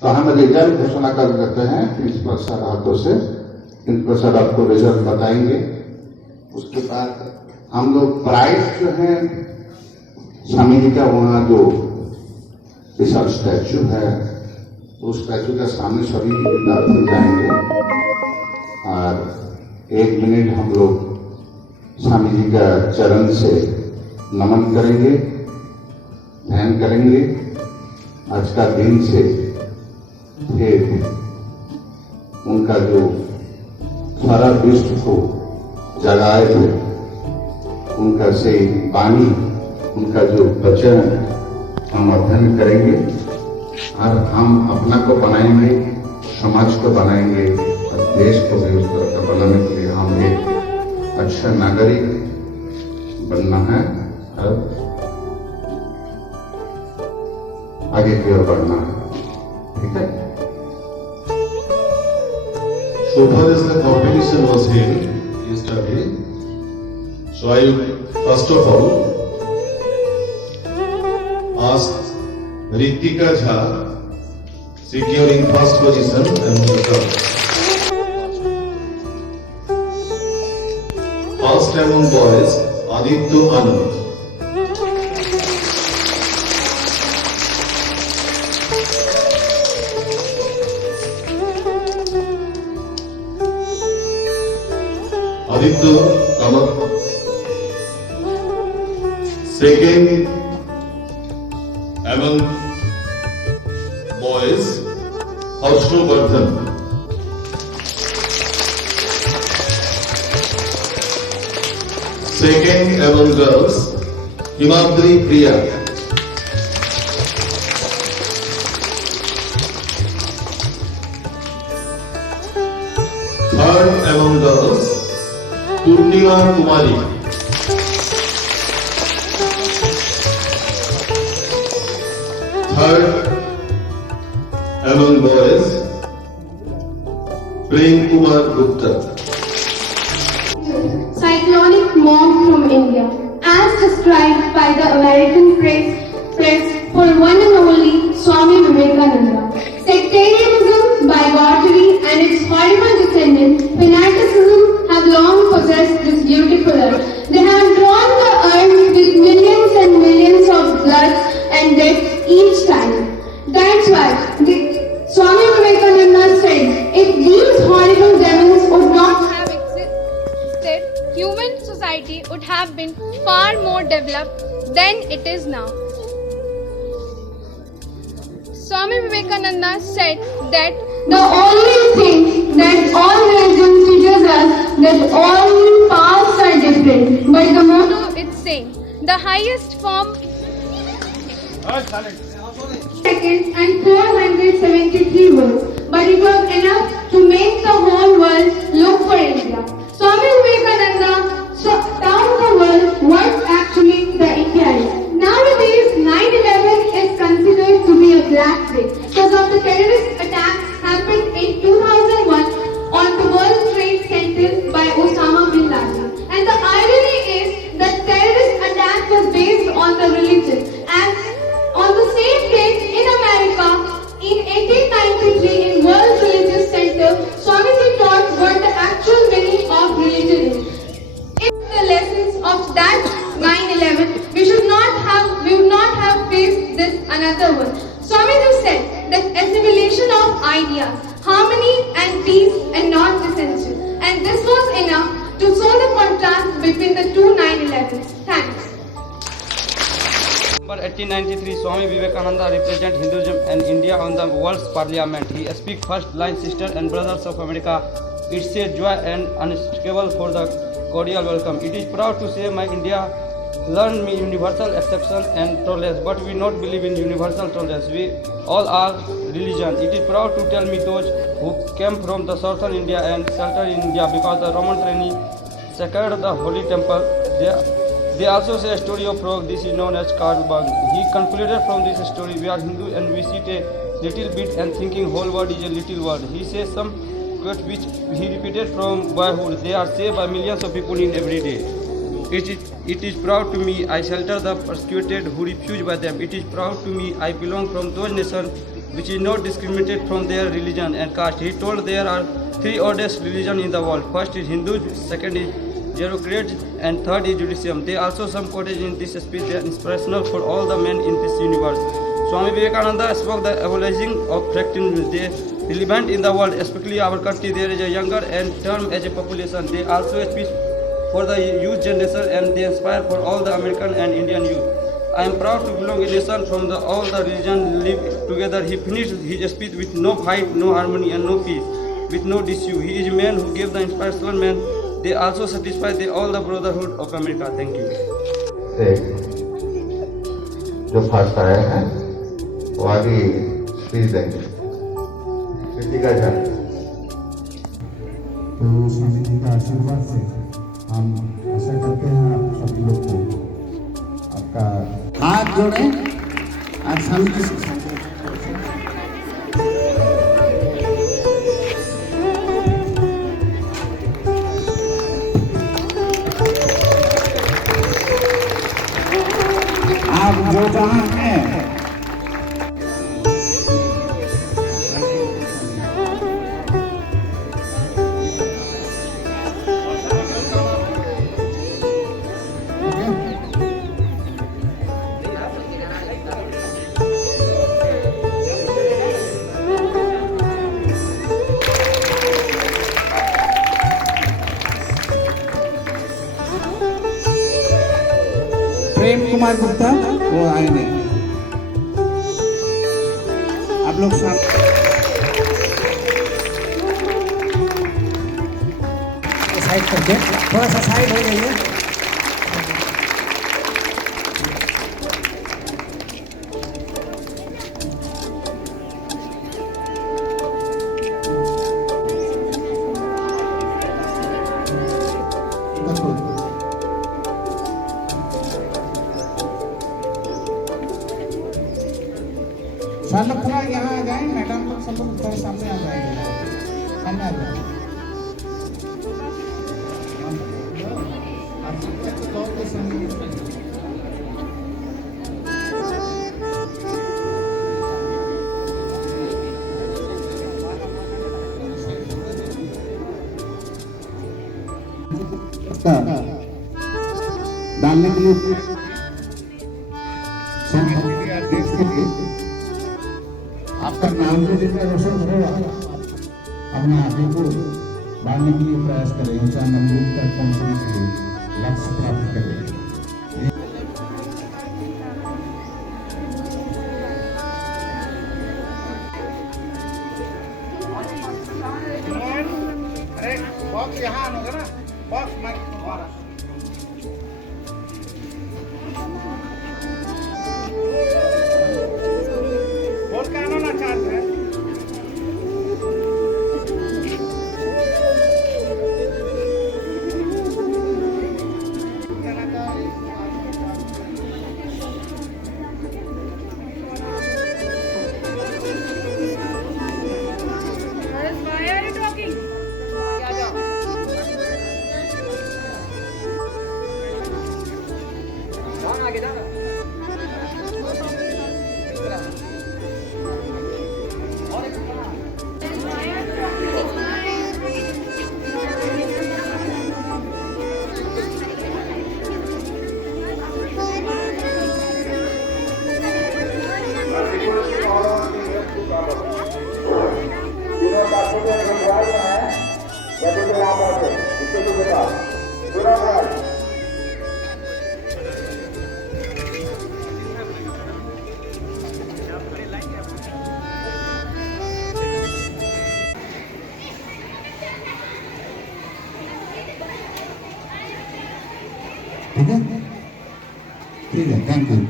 तो हम रिजल्ट घोषणा कर देते हैं प्रिंसिपल सर हाथों से। प्रिंसिपल सर आपको रिजल्ट बताएंगे। उसके बाद हम लोग प्राइज जो है स्वामी जी का वहां जो विशाल स्टैचू है उस स्टैचू के सामने सभी विद्यार्थी जाएंगे और 1 मिनट हम लोग स्वामी जी का चरण से नमन करेंगे, ध्यान करेंगे। आज का दिन से फिर उनका जो सारा विश्व को जगाए थे, उनका से वाणी, उनका जो वचन हम अध्ययन करेंगे और हम अपना को बनाएंगे, समाज को बनाएंगे और देश को भी उस तरह का बनाने के लिए हम एक अच्छा नागरिक बनना है और आगे की ओर बढ़ना है। ठीक है। So far as the competition was held yesterday, so I first of all ask Ritika Jha, securing first position among the girls. First among boys, Aditya Anand. Aditya Kamat. Second among boys, Harshvardhan. Second among girls, Himadri Priya. Third among girls, Purnima Kumari. Third among boys, Prem Kumar Gupta. Cyclonic bomb from India, as described by the American press for one and only Swami Vivekananda. Sectarianism, bigotry, and its horrible descendant, fanaticism, have long possessed this beautiful earth. They have drawn the earth with millions and millions of bloods and deaths each time. That's why Swami Vivekananda said, if these horrible demons would not have existed, human society would have been far more developed than it is now. Swami Vivekananda said that the only thing that all religions teaches us that all paths are different, but the motto is same. The highest form seconds and 473 words, but it was enough to make the whole world look for India. Swami Vivekananda taught the world what actually the India is. Nowadays, 9/11 is considered to be a black day because of the terrorist attacks happened in 2001 on the World Trade Center by Osama bin Laden. And the irony is that terrorist attack was based on the religion. And on the same date in America, in 1893, in World Religious Center, Swamiji taught what the actual meaning of religion is. In the lessons of that 9/11, we would not have faced this another one. Swamiji said that assimilation of ideas, harmony and peace and not dissension. And this was enough to show the contrast between the two 9/11s. Thanks. November 1893, Swami Vivekananda represent Hinduism and India on the world's parliament. He speak first line, sisters and brothers of America. It's a joy and unspeakable for the cordial welcome. It is proud to say my India learned me universal acceptance and tolerance, but we not believe in universal tolerance. We all are religion. It is proud to tell me those who came from the southern India and southern India because the Roman trainee secured the holy temple. They also say a story of frog. This is known as Karl Bang. He concluded from this story, we are Hindu and we sit a little bit and thinking whole world is a little world. He says some quote which he repeated from boyhood. They are saved by millions of people in every day. It is proud to me I shelter the persecuted who refuse by them. It is proud to me I belong from those nations which is not discriminated from their religion and caste. He told there are three oldest religions in the world. First is Hindu, second is Zoroastrianism, and third is Judaism. They also some quoted in this speech that are inspirational for all the men in this universe. Swami Vivekananda spoke the abolishing of fraternity. They relevant in the world, especially our country. There is a younger and term as a population. They also speak for the youth generation and they inspire for all the American and Indian youth. I am proud to belong a nation from all the religions live together. He finished his speech with no fight, no harmony and no peace, with no dispute. He is a man who gave the inspirational man. They also satisfy all the brotherhood of America. Thank you. से जो first आया है वो आगे speech देंगे। कृतिका जान। तो स्वामी जी का आशीर्वाद से हम आशा करते हैं आप सभी लोग को आपका हाथ जोड़े और स्वामी जी से आप जो जहाँ हैं प्रेम कुमार गुप्ता वो आए नहीं। आप लोग साइड करके थोड़ा सा साइड हो जाइए। सर लोग थोड़ा यहाँ आ जाए, मैडम लोग सब लोग थोड़ा सामने आ जाएंगे, सामने आ जाए। डालने के लिए देश के लिए आपका नाम जो जितना रोशन होगा अपने आप को बढ़ाने के लिए प्रयास करें, ऊंचा मंजिल तक पहुंचने के लिए लक्ष्य प्राप्त करें। अरे बॉक्स यहाँ आना ना, बॉक्स माइक तुम्हारा। बोल के आना ना चाहते हैं। ठीक है, थैंक यू।